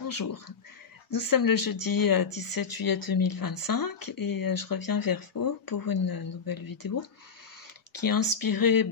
Bonjour, nous sommes le jeudi 17 juillet 2025 et je reviens vers vous pour une nouvelle vidéo qui est inspirée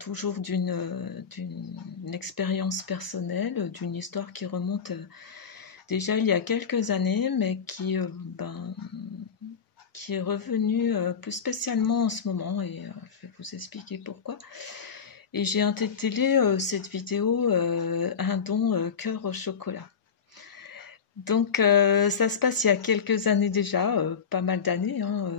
toujours d'une expérience personnelle, d'une histoire qui remonte déjà il y a quelques années mais qui est revenue plus spécialement en ce moment et je vais vous expliquer pourquoi. Et j'ai intitulé cette vidéo Un don cœur au chocolat. Donc ça se passe il y a quelques années déjà, pas mal d'années, hein,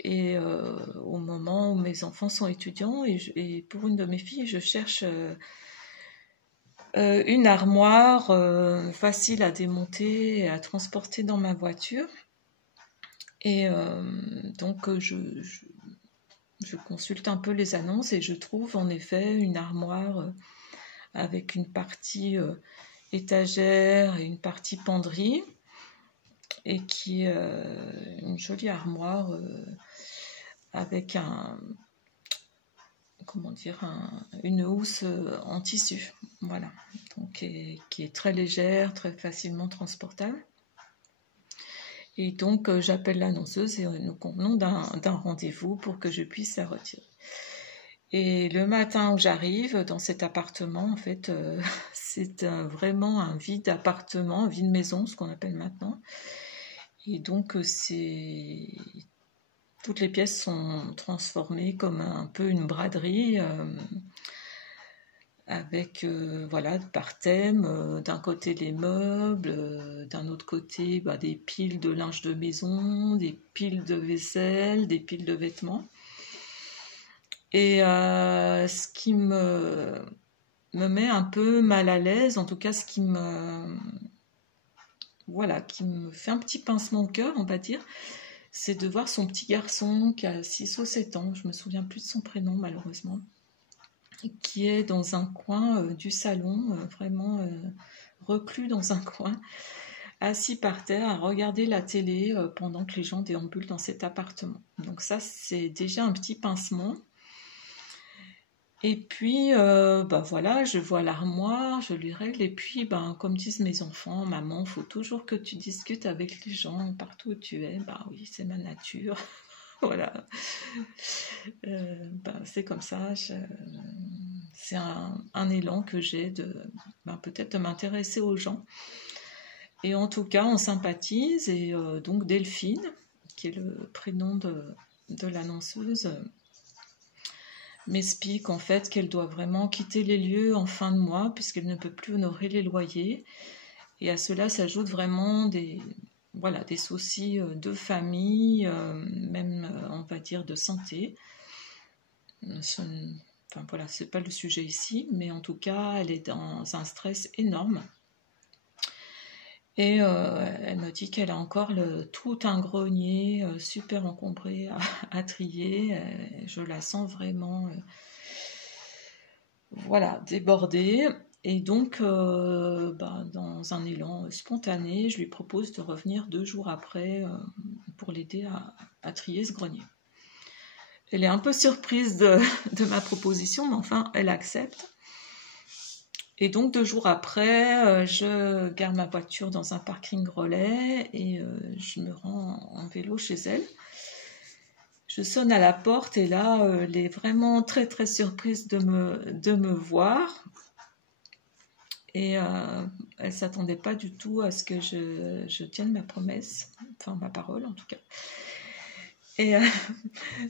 et au moment où mes enfants sont étudiants et pour une de mes filles, je cherche une armoire facile à démonter et à transporter dans ma voiture. Et donc je consulte un peu les annonces et je trouve en effet une armoire avec une partie étagère et une partie penderie et qui est une jolie armoire avec une housse en tissu, voilà, donc qui est très légère, très facilement transportable. Et donc j'appelle l'annonceuse et nous convenons d'un rendez-vous pour que je puisse la retirer. Et le matin où j'arrive dans cet appartement, en fait, c'est vraiment un vide appartement, un vide maison, ce qu'on appelle maintenant. Et donc toutes les pièces sont transformées comme un peu une braderie avec voilà, par thème, d'un côté les meubles, d'un autre côté des piles de linge de maison, des piles de vaisselle, des piles de vêtements. Et ce qui me met un peu mal à l'aise, en tout cas ce qui me fait un petit pincement au cœur, on va dire, c'est de voir son petit garçon qui a 6 ou 7 ans, je me souviens plus de son prénom malheureusement, qui est dans un coin du salon, vraiment reclus dans un coin, assis par terre à regarder la télé pendant que les gens déambulent dans cet appartement. Donc ça, c'est déjà un petit pincement. Et puis, voilà, je vois l'armoire, je lui règle, et puis, comme disent mes enfants, maman, faut toujours que tu discutes avec les gens partout où tu es. Oui, c'est ma nature. Voilà. C'est comme ça. C'est un élan que j'ai de peut-être de m'intéresser aux gens. Et en tout cas, on sympathise, et donc Delphine, qui est le prénom de l'annonceuse, m'explique en fait qu'elle doit vraiment quitter les lieux en fin de mois puisqu'elle ne peut plus honorer les loyers. Et à cela s'ajoutent vraiment des soucis de famille, même on va dire de santé. C'est pas le sujet ici, mais en tout cas, elle est dans un stress énorme. Et elle me dit qu'elle a encore tout un grenier super encombré à trier. Je la sens vraiment débordée. Et donc, dans un élan spontané, je lui propose de revenir 2 jours après pour l'aider à trier ce grenier. Elle est un peu surprise de ma proposition, mais enfin, elle accepte. Et donc 2 jours après, je gare ma voiture dans un parking relais et je me rends en vélo chez elle. Je sonne à la porte et là, elle est vraiment très très surprise de me voir. Et elle ne s'attendait pas du tout à ce que je tienne ma promesse, enfin ma parole en tout cas. Et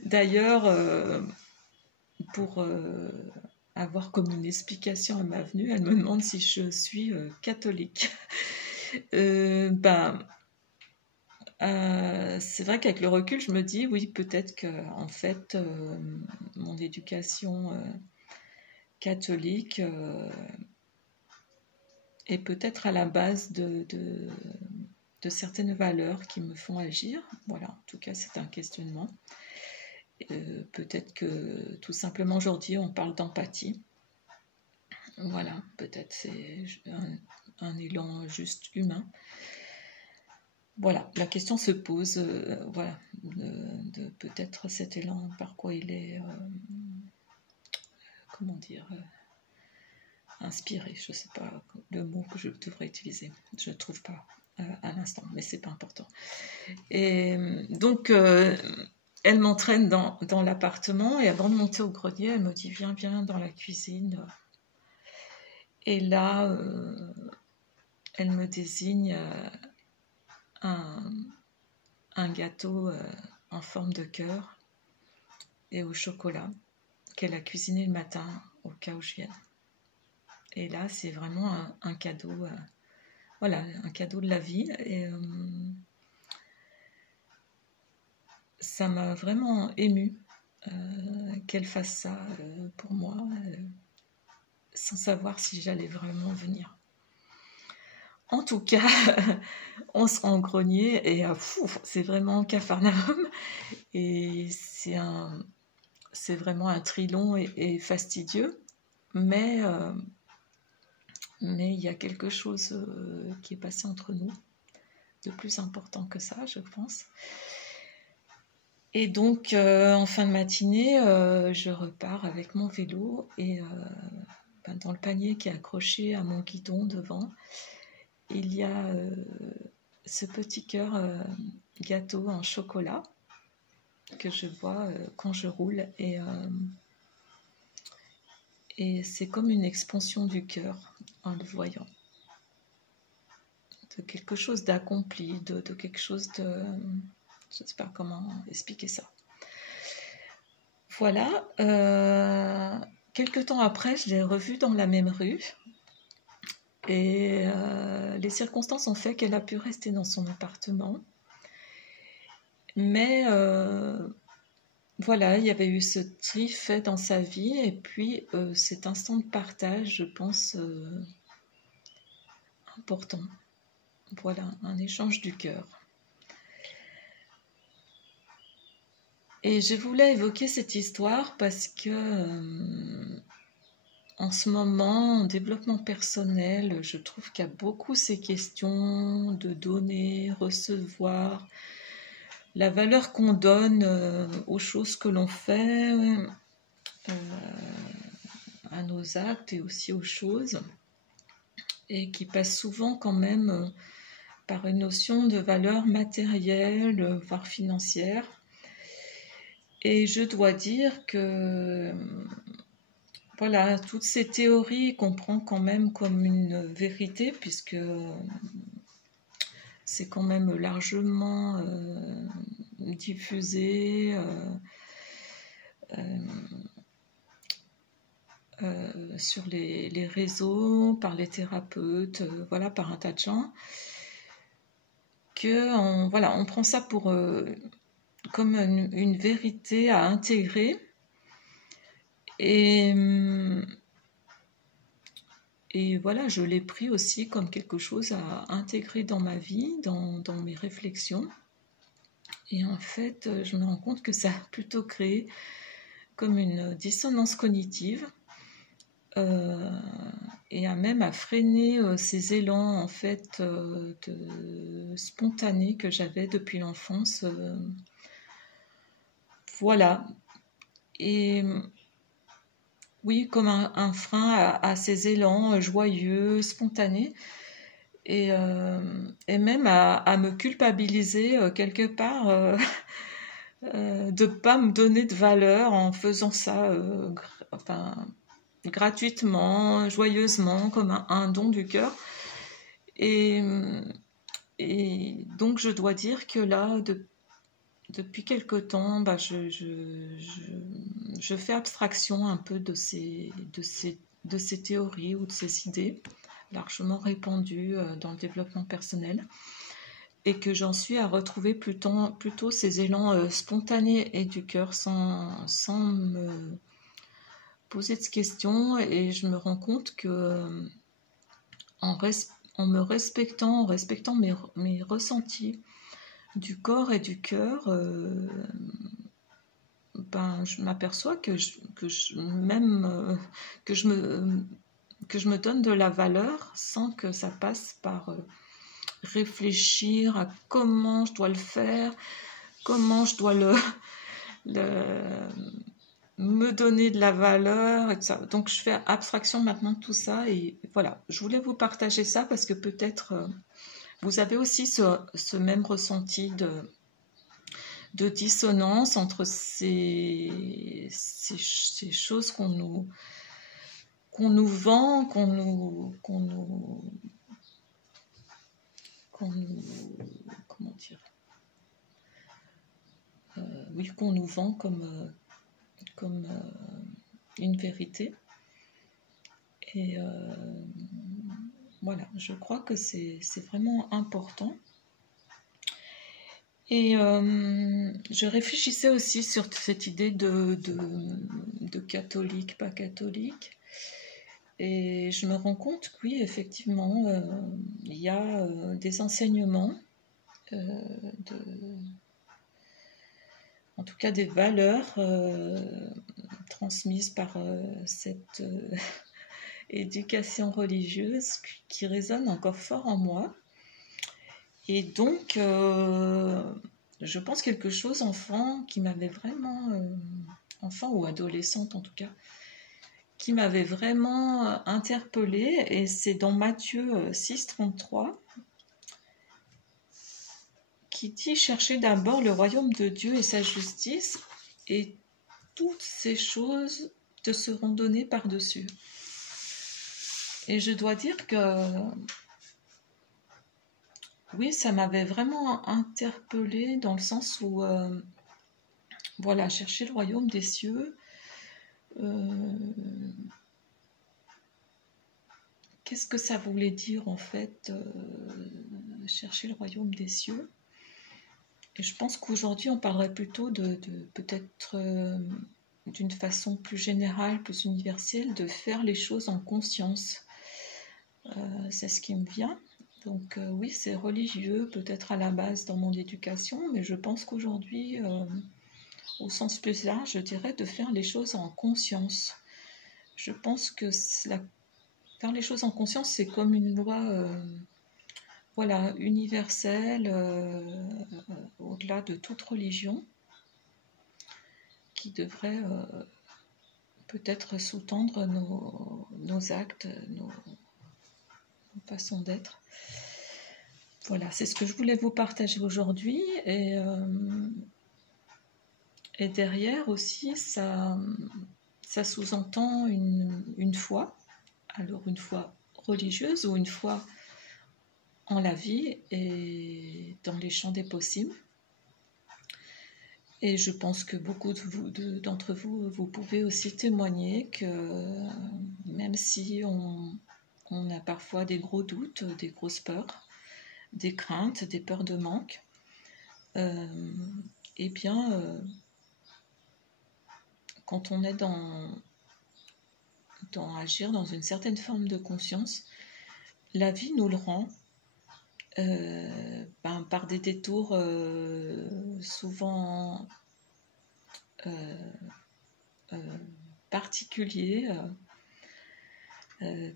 d'ailleurs, pour avoir comme une explication à ma venue, elle me demande si je suis catholique. C'est vrai qu'avec le recul, je me dis oui, peut-être que en fait, mon éducation catholique est peut-être à la base de certaines valeurs qui me font agir. Voilà, en tout cas, c'est un questionnement. Peut-être que tout simplement aujourd'hui, on parle d'empathie. Voilà, peut-être c'est un élan juste humain. Voilà, la question se pose, de peut-être cet élan, par quoi il est, inspiré, je ne sais pas le mot que je devrais utiliser, je ne trouve pas à l'instant, mais c'est pas important. Et donc, elle m'entraîne dans l'appartement, et avant de monter au grenier, elle me dit viens dans la cuisine. Et là, elle me désigne un gâteau en forme de cœur et au chocolat qu'elle a cuisiné le matin au cas où je vienne. Et là, c'est vraiment un cadeau, voilà, un cadeau de la vie. Et ça m'a vraiment émue qu'elle fasse ça pour moi, sans savoir si j'allais vraiment venir. En tout cas, on se rend au grenier et c'est vraiment Capharnaüm. Et c'est vraiment un tri long et fastidieux. Mais il y a quelque chose qui est passé entre nous, de plus important que ça, je pense. Et donc, en fin de matinée, je repars avec mon vélo et dans le panier qui est accroché à mon guidon devant, il y a ce petit cœur gâteau en chocolat que je vois quand je roule et c'est comme une expansion du cœur en le voyant, de quelque chose d'accompli, de quelque chose de... je ne sais pas comment expliquer ça. Voilà, quelques temps après, je l'ai revue dans la même rue et les circonstances ont fait qu'elle a pu rester dans son appartement. Mais voilà, il y avait eu ce tri fait dans sa vie et puis cet instant de partage, je pense, important. Voilà, un échange du cœur. Et je voulais évoquer cette histoire parce que en ce moment, en développement personnel, je trouve qu'il y a beaucoup ces questions de donner, recevoir, la valeur qu'on donne aux choses que l'on fait, à nos actes et aussi aux choses, et qui passe souvent quand même par une notion de valeur matérielle, voire financière. Et je dois dire que voilà, toutes ces théories qu'on prend quand même comme une vérité, puisque c'est quand même largement diffusé sur les réseaux, par les thérapeutes, voilà, par un tas de gens, on prend ça pour comme une vérité à intégrer. Et voilà, je l'ai pris aussi comme quelque chose à intégrer dans ma vie, dans mes réflexions. Et en fait, je me rends compte que ça a plutôt créé comme une dissonance cognitive et même à freiner ces élans en fait spontanés que j'avais depuis l'enfance. Voilà. Et oui, comme un frein à ces élans joyeux, spontanés, et même à me culpabiliser quelque part de ne pas me donner de valeur en faisant ça gratuitement, joyeusement, comme un don du cœur. Et donc je dois dire que là, depuis quelque temps, je fais abstraction un peu de ces théories ou de ces idées largement répandues dans le développement personnel, et que j'en suis à retrouver plutôt ces élans spontanés et du cœur sans me poser de questions. Et je me rends compte que en me respectant, mes ressentis du corps et du cœur, je m'aperçois que je me donne de la valeur sans que ça passe par réfléchir à comment je dois le faire, comment je dois me donner de la valeur et tout ça. Donc je fais abstraction maintenant de tout ça et voilà, je voulais vous partager ça parce que peut-être vous avez aussi ce même ressenti de dissonance entre ces choses qu'on nous vend, comment dire, oui, qu'on nous vend comme une vérité. Et voilà, je crois que c'est vraiment important. Et je réfléchissais aussi sur cette idée de catholique, pas catholique. Et je me rends compte que oui, effectivement, il y a des enseignements, en tout cas des valeurs transmises par cette éducation religieuse qui résonne encore fort en moi. Et donc, je pense quelque chose enfant qui m'avait vraiment, enfant ou adolescente en tout cas, qui m'avait vraiment interpellée, et c'est dans Matthieu 6,33 qui dit « Cherchez d'abord le royaume de Dieu et sa justice, et toutes ces choses te seront données par-dessus. » Et je dois dire que oui, ça m'avait vraiment interpellée dans le sens où, voilà, chercher le royaume des cieux. Qu'est-ce que ça voulait dire en fait, chercher le royaume des cieux? Et je pense qu'aujourd'hui on parlerait plutôt de peut-être d'une façon plus générale, plus universelle, de faire les choses en conscience. C'est ce qui me vient. Donc oui, c'est religieux peut-être à la base dans mon éducation, mais je pense qu'aujourd'hui, au sens plus large, je dirais de faire les choses en conscience. Je pense que faire les choses en conscience, c'est comme une loi voilà, universelle, au-delà de toute religion, qui devrait peut-être sous-tendre nos actes, nos façons d'être. Voilà, c'est ce que je voulais vous partager aujourd'hui. Et derrière aussi, ça sous-entend une foi. Alors une foi religieuse ou une foi en la vie et dans les champs des possibles. Et je pense que beaucoup d'entre vous, vous pouvez aussi témoigner que même si on a parfois des gros doutes, des grosses peurs, des craintes, des peurs de manque, eh bien, quand on est dans agir dans une certaine forme de conscience, la vie nous le rend par des détours souvent particuliers,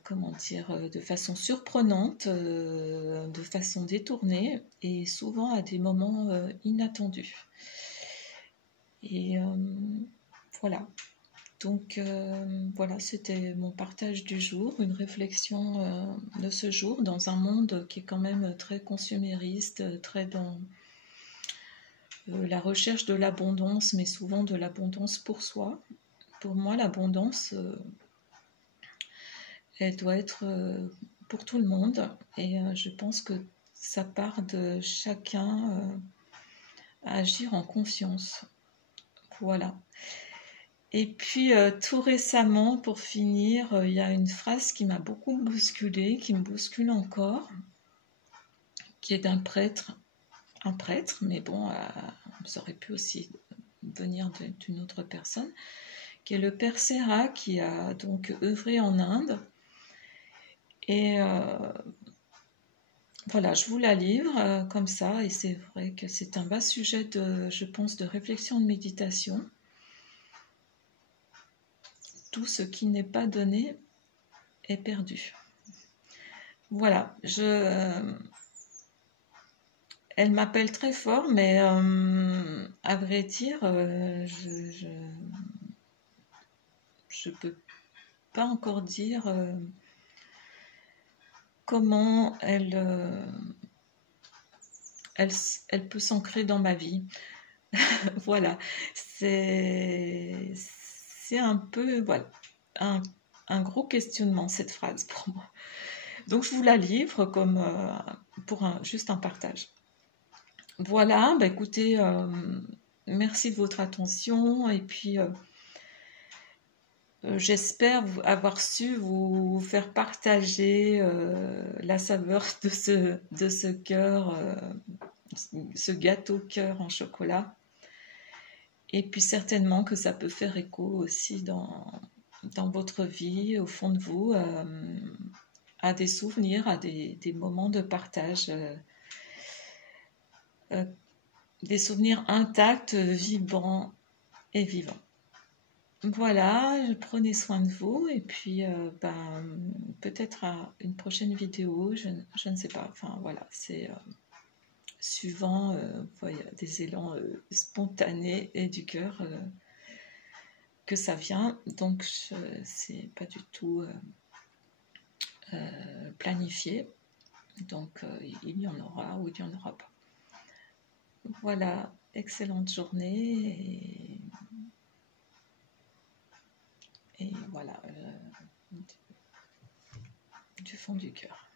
comment dire, de façon surprenante, de façon détournée, et souvent à des moments inattendus. Et voilà. Donc voilà, c'était mon partage du jour, une réflexion de ce jour dans un monde qui est quand même très consumériste, très dans la recherche de l'abondance, mais souvent de l'abondance pour soi. Pour moi, l'abondance, elle doit être pour tout le monde, et je pense que ça part de chacun à agir en conscience. Voilà. Et puis, tout récemment, pour finir, il y a une phrase qui m'a beaucoup bousculée, qui me bouscule encore, qui est d'un prêtre, un prêtre, mais bon, ça aurait pu aussi venir d'une autre personne, qui est le père Serra, qui a donc œuvré en Inde. Et voilà, je vous la livre comme ça, et c'est vrai que c'est un vaste sujet je pense, de réflexion, de méditation. Tout ce qui n'est pas donné est perdu. Voilà, elle m'appelle très fort, mais à vrai dire, je peux pas encore dire comment elle peut s'ancrer dans ma vie. Voilà, c'est un peu, voilà, un gros questionnement, cette phrase pour moi. Donc je vous la livre comme pour juste un partage. Voilà, bah écoutez, merci de votre attention et puis j'espère avoir su vous faire partager la saveur de ce cœur, ce gâteau cœur en chocolat. Et puis certainement que ça peut faire écho aussi dans votre vie, au fond de vous, à des souvenirs, à des moments de partage, des souvenirs intacts, vibrants et vivants. Voilà, prenez soin de vous et puis peut-être à une prochaine vidéo, je ne sais pas, enfin voilà, c'est suivant voilà, des élans spontanés et du cœur que ça vient, donc c'est pas du tout planifié, donc il y en aura ou il n'y en aura pas. Voilà, excellente journée et voilà, du fond du cœur.